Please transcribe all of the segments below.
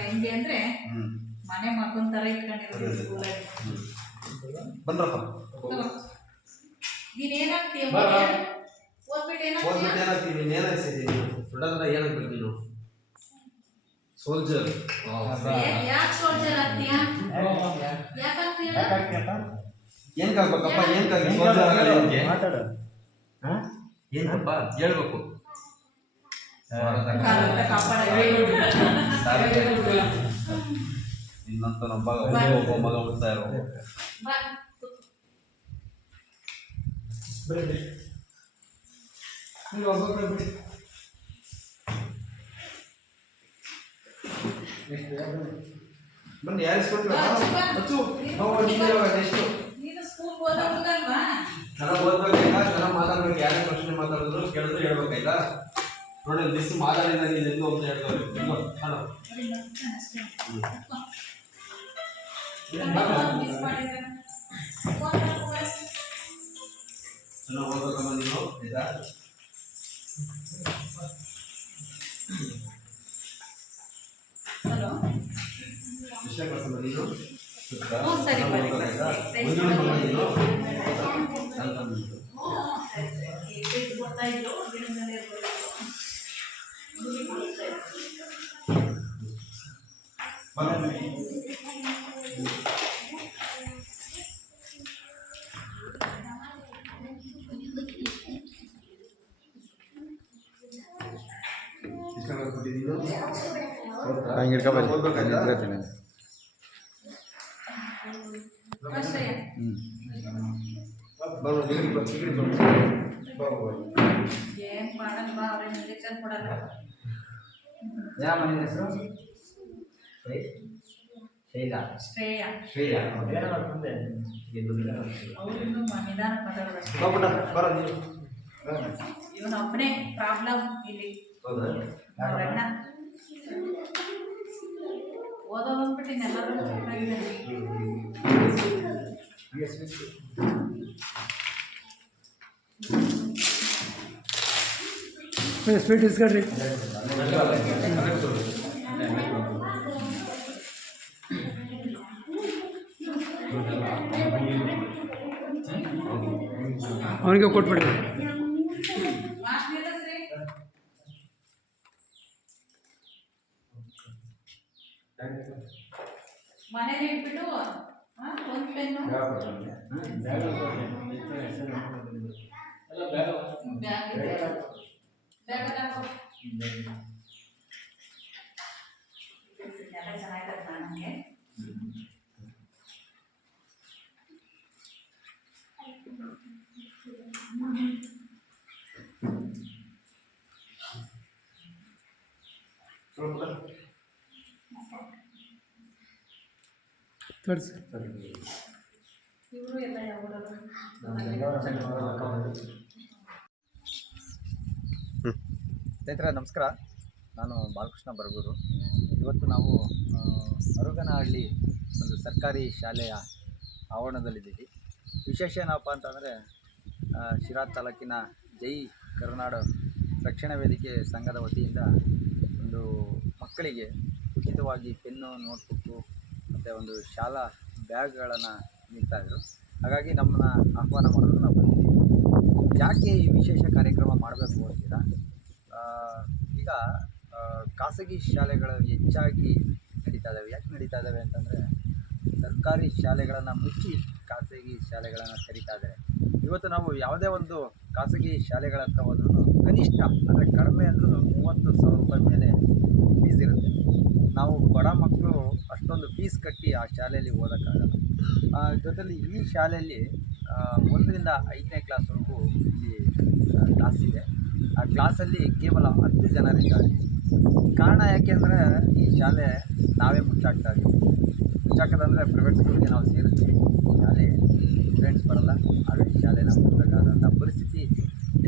ಹೆಂಗೆ ಅಂದ್ರೆ ಮನೆ ಮಗನ್ ತರ ಇಟ್ಕೊಂಡಿರೋದು ಸ್ಕೂಲಲ್ಲಿ ಬನ್ರಪ್ಪ ನೀನ್ ಏನಾಗ್ತೀಯ? ಬಾ, ಬಾ. ಓದ್ಬಿಟ್ಟು ಓದ್ಬಿಟ್ಟು ಏನಾಗ್ತೀಯ ಏನಾಗ್ತೀನಿ ನೀನು? ಏನಾಗ್ತೀನಿ ನೀನು. ದೊಡ್ಡದ್ರ ಏನಾಗ್ಬೇಕು ನೀನು ಸೋಲ್ಜರ್ ಯಾಕೆ ಸೋಲ್ಜರ್ ಆಗ್ತೀಯ? ಯಾಕಾಗ್ತೀಯ ಏನ್ಕಾಗ್ಬೇಕಪ್ಪ ಏನ್ಕಾಗಿ ಸೋಲ್ಜರ್ ಆಗಲ್ಲ ಹೇಳ್ಬೇಕು. ಇನ್ನಂತ ನಮ್ಮ ಒಬ್ಬ ಮಗ ಹುಡ್ತಾ ಇರೋ ಬಾ. ನೀವು ಒಬ್ಬೊಬ್ಬರು ಬಿಡಿ ಬನ್ನಿ ಯಾರು ಸ್ಕೂಲ್ ಹೋದ ಹುಡುಗಲ್ವಾ ಚೆನ್ನಾಗಿ ಓದ್ಬೇಕಾಯ್ತಾ ಚೆನ್ನಾಗಿ ಮಾತಾಡ್ಬೇಕು. ಯಾರೇ ಪ್ರಶ್ನೆ ಮಾತಾಡಿದ್ರು ಕೇಳಿದ್ರು ಹೇಳ್ಬೇಕಾಯ್ತಾ? ನೋಡಿ ಬಿಸಿ ಮಾತಾಡಿದ ನೀನು ಎಂದು ಅಂತ ಹೇಳ್ತಾರೆ ಹಲೋ ಫೋನ್ ಮಾಡ್ಕೊ. ಚೆನ್ನಾಗಿ ಓದ್ಬೇಕಮ್ಮ ನೀನು ಆಯ್ತಾ ಹಲೋ ಕ್ಲಾಸ್ ನೀನು ಹ್ಞೂ, ಸರಿ, ಬನ್ನಿ, ಅಂತ. ಇಂಜೆಕ್ಷನ್ ಕೊಡಲ್ಲ ಯಾವ ಮನೆ ಹೆಸರು? ಶ್ರೇಯ ಶ್ರೇಯ ಏನೋ ಮುಂದೆ ಅವ್ರಿನ್ನು ನಿಧಾನ ಮಾತಾಡೋದು ಅಷ್ಟೇ ಬಾ ಪುಟ್ಟ ಬರ ನೀನು ಇವನ ಒಬ್ಬನೇ ಪ್ರಾಬ್ಲಮ್ ಇಲ್ಲಿ ಓದೋದು ಅಂದ್ಬಿಟ್ಟು ಇನ್ನೆಲ್ಲರೂ ಚೆನ್ನಾಗಿದ್ದಾರೆ ಸ್ವೀಟ್ ಇಸ್ಕೊಡ್ರಿ ಅವನಿಗೆ ಕೊಟ್ಬಿಡಿ. ಮನೇಲಿ ಇಟ್ಬಿಟ್ಟು ಆ, ಒಂದ್ ಪೆನ್ನು. ಬ್ಯಾಗ್. ಇದೆ ಬ್ಯಾಗ್ ಊರವರು? ಸ್ನೇಹಿತರೆ, ನಮಸ್ಕಾರ. ನಾನು ಬಾಲಕೃಷ್ಣ ಬರಗೂರು. ಇವತ್ತು ನಾವು ಅರುಗನಹಳ್ಳಿ ಒಂದು ಸರ್ಕಾರಿ ಶಾಲೆಯ ಆವರಣದಲ್ಲಿದ್ದೀವಿ. ವಿಶೇಷ ಏನಪ್ಪ ಅಂತಂದರೆ ಶಿರಾ ತಾಲೂಕಿನ ಜೈ ಕರುನಾಡ ರಕ್ಷಣಾ ವೇದಿಕೆ ಸಂಘದ ವತಿಯಿಂದ ಒಂದು ಮಕ್ಕಳಿಗೆ ಉಚಿತವಾಗಿ ಪೆನ್ನು, ನೋಟ್ಬುಕ್ಕು ಮತ್ತು ಒಂದು ಶಾಲಾ ಬ್ಯಾಗ್ಗಳನ್ನು ನೀಡ್ತಾಯಿದ್ರು. ಹಾಗಾಗಿ ನಮ್ಮನ್ನ ಆಹ್ವಾನ ಮಾಡಿದ್ರು ನಾವು ಬಂದಿದ್ದೀವಿ. ಯಾಕೆ ಈ ವಿಶೇಷ ಕಾರ್ಯಕ್ರಮ ಮಾಡಬೇಕು ಅಂತೀರಾ? ಈಗ ಖಾಸಗಿ ಶಾಲೆಗಳು ಹೆಚ್ಚಾಗಿ ನಡೀತಾ ಇದ್ದಾವೆ ಯಾಕೆ ನಡೀತಾ ಇದ್ದಾವೆ ಅಂತಂದರೆ, ಸರ್ಕಾರಿ ಶಾಲೆಗಳನ್ನು ಮುಚ್ಚಿ ಖಾಸಗಿ ಶಾಲೆಗಳನ್ನು ತೆರೀತಾ ಇದ್ದಾರೆ ಇವತ್ತು ನಾವು ಯಾವುದೇ ಒಂದು ಖಾಸಗಿ ಶಾಲೆಗಳ ಹತ್ರ ಹೋದ್ರೂ ಕನಿಷ್ಠ ಅಂದರೆ ಕಡಿಮೆ ಅಂದ್ರೂ ಮೂವತ್ತು ಸಾವಿರ ರೂಪಾಯಿ ಮೇಲೆ ಫೀಸ್ ಇರುತ್ತೆ. ನಾವು ಬಡ ಮಕ್ಕಳು ಅಷ್ಟೊಂದು ಫೀಸ್ ಕಟ್ಟಿ ಆ ಶಾಲೆಯಲ್ಲಿ ಓದೋಕ್ಕಾಗಲ್ಲ. ಜೊತೆಯಲ್ಲಿ ಈ ಶಾಲೆಯಲ್ಲಿ ಒಂದರಿಂದ ಐದನೇ ಕ್ಲಾಸ್ವರೆಗೂ ಇಲ್ಲಿ ಕ್ಲಾಸ್ ಇದೆ. ಆ ಕ್ಲಾಸಲ್ಲಿ ಕೇವಲ ಹತ್ತು ಜನರಿದ್ದಾರೆ. ಕಾರಣ ಯಾಕೆಂದರೆ ಈ ಶಾಲೆ ನಾವೇ ಮುಚ್ಚಾಕ್ತಾ ಇದ್ದೀವಿ ಮುಚ್ಚಾಕೋದಂದರೆ ಪ್ರೈವೇಟ್ ಸ್ಕೂಲ್ಗೆ ನಾವು ಸೇರಿಸ್ತೀವಿ. ಶಾಲೆ ಸ್ಟೂಡೆಂಟ್ಸ್ ಬರಲ್ಲ. ಹಾಗಾಗಿ ನಾವು ಮುಚ್ಚಬೇಕಾದಂಥ ಪರಿಸ್ಥಿತಿ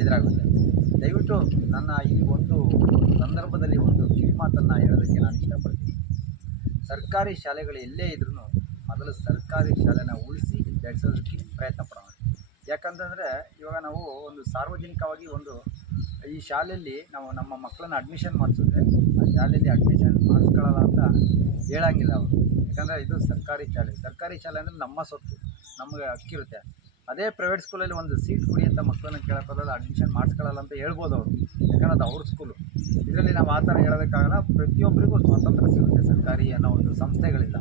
ಎದುರಾಗುತ್ತೆ. ದಯವಿಟ್ಟು ನನ್ನ ಈ ಒಂದು ಸಂದರ್ಭದಲ್ಲಿ ಒಂದು ಕಿವಿ ಮಾತನ್ನು ಹೇಳೋದಕ್ಕೆ ನಾನು ಇಷ್ಟಪಡ್ತೀನಿ. ಸರ್ಕಾರಿ ಶಾಲೆಗಳು ಎಲ್ಲೇ ಇದ್ರೂ ಮೊದಲು ಸರ್ಕಾರಿ ಶಾಲೆನ ಉಳಿಸಿ ಬೆಳೆಸೋದಕ್ಕೆ ಪ್ರಯತ್ನ ಪಡೋಣ. ಯಾಕಂತಂದರೆ ಇವಾಗ ನಾವು ಒಂದು ಸಾರ್ವಜನಿಕವಾಗಿ ಒಂದು ಈ ಶಾಲೆಯಲ್ಲಿ ನಾವು ನಮ್ಮ ಮಕ್ಕಳನ್ನ ಅಡ್ಮಿಷನ್ ಮಾಡಿಸಿದ್ರೆ ಆ ಶಾಲೆಯಲ್ಲಿ ಅಡ್ಮಿಷನ್ ಮಾಡಿಸ್ಕೊಳ್ಳಲ್ಲ ಅಂತ ಹೇಳಂಗಿಲ್ಲ ಅವರು. ಯಾಕಂದರೆ ಇದು ಸರ್ಕಾರಿ ಶಾಲೆ. ಸರ್ಕಾರಿ ಶಾಲೆ ಅಂದರೆ ನಮ್ಮ ಸೊತ್ತು. ನಮಗೆ ಹಕ್ಕಿರುತ್ತೆ. ಅದೇ ಪ್ರೈವೇಟ್ ಸ್ಕೂಲಲ್ಲಿ ಒಂದು ಸೀಟ್ ಕೊಡಿ ಅಂತ ಮಕ್ಕಳನ್ನ ಕೇಳೋಕ್ಕೋದ್ರೆ ಅಡ್ಮಿಷನ್ ಮಾಡಿಸ್ಕೊಳ್ಳಲ್ಲ ಅಂತ ಹೇಳ್ಬೋದು ಅವರು. ಯಾಕಂದ್ರೆ ಅದು ಅವ್ರ ಸ್ಕೂಲು ಇದರಲ್ಲಿ ನಾವು ಆ ಥರ ಹೇಳೋದಕ್ಕಾಗಲ್ಲ ಪ್ರತಿಯೊಬ್ಬರಿಗೂ ಸ್ವಾತಂತ್ರ್ಯ ಸಿಗುತ್ತೆ ಸರ್ಕಾರಿ ಅನ್ನೋ ಒಂದು ಸಂಸ್ಥೆಗಳಿಂದ.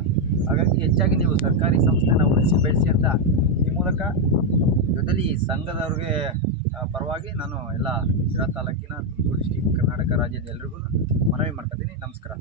ಹಾಗಾಗಿ ಹೆಚ್ಚಾಗಿ ನೀವು ಸರ್ಕಾರಿ ಸಂಸ್ಥೆನ ಉಳಿಸಿ ಬೆಳೆಸಿ ಅಂತ ಈ ಮೂಲಕ ಜೊತೆಲಿ ಈ ಸಂಘದವ್ರಿಗೆ ಪರವಾಗಿ ನಾನು ಎಲ್ಲ ಶಿರಾ ತಾಲೂಕಿನ ತುಮಕೂರು ಡಿಸ್ಟಿಕ್ ಕರ್ನಾಟಕ ರಾಜ್ಯದ ಎಲ್ರಿಗೂ ಮನವಿ ಮಾಡ್ಕೊತೀನಿ ನಮಸ್ಕಾರ.